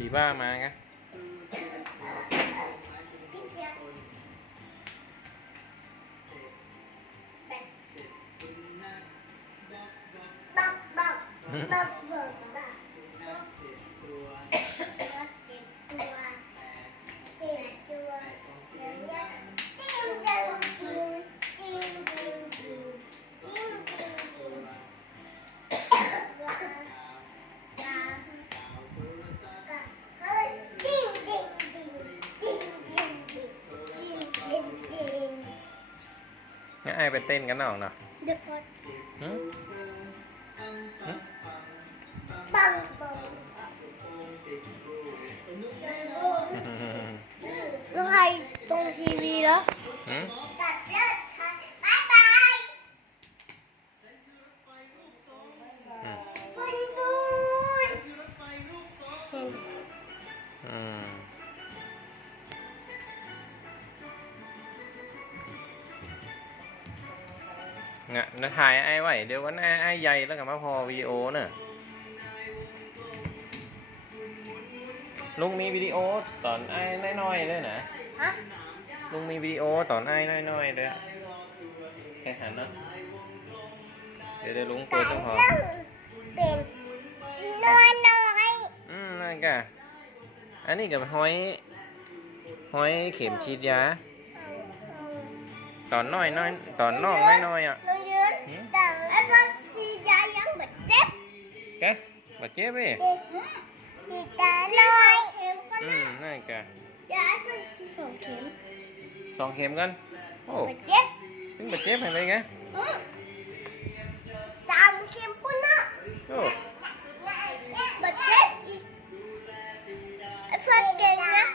Viva mà nghe Bop, bop, bop, bop. งั้นไอ้ไปเต้นกันหน่อยเนาะเดี๋ยวก่อนหึหึปังปังแล้วใครตรงทีวีแล้วหึตัดเลิกค่ะบายบายอืมบุญบุญอืม งะนะถ่ายไอ้ไว้เดี๋ยววันไอ้ไอ้ใหญ่แล้วกันมาพอวิดีโอเนอะลุงมีวิดีโอตอนไอ้น้อยๆเลยนะฮะลุงมีวิดีโอตอนไอ้น้อยๆเลยอะแค่หันเนาะเดี๋ยวเดี๋ยวลุงตัเปิดดต้องพอเลิกเป็นน้อยน้อยอืมนั่นกะอันนี้กับหอยหอยเข็มฉีดยา ตอนน้อยน้อยตอนน้องน้อยน้อยอ่ะลุงยืนแต่ไอ้ฟันซียายังบาดเจ็บแกบาดเจ็บเว้ยมีตาลอยเข็มก็อืมนั่นแกยาไอ้ฟันซีสองเข็มสองเข็มกันโอ้บาดเจ็บถึงบาดเจ็บอะไรไงสามเข็มพุ่นอ่ะโอ้บาดเจ็บไอ้ฟันเก่งนะ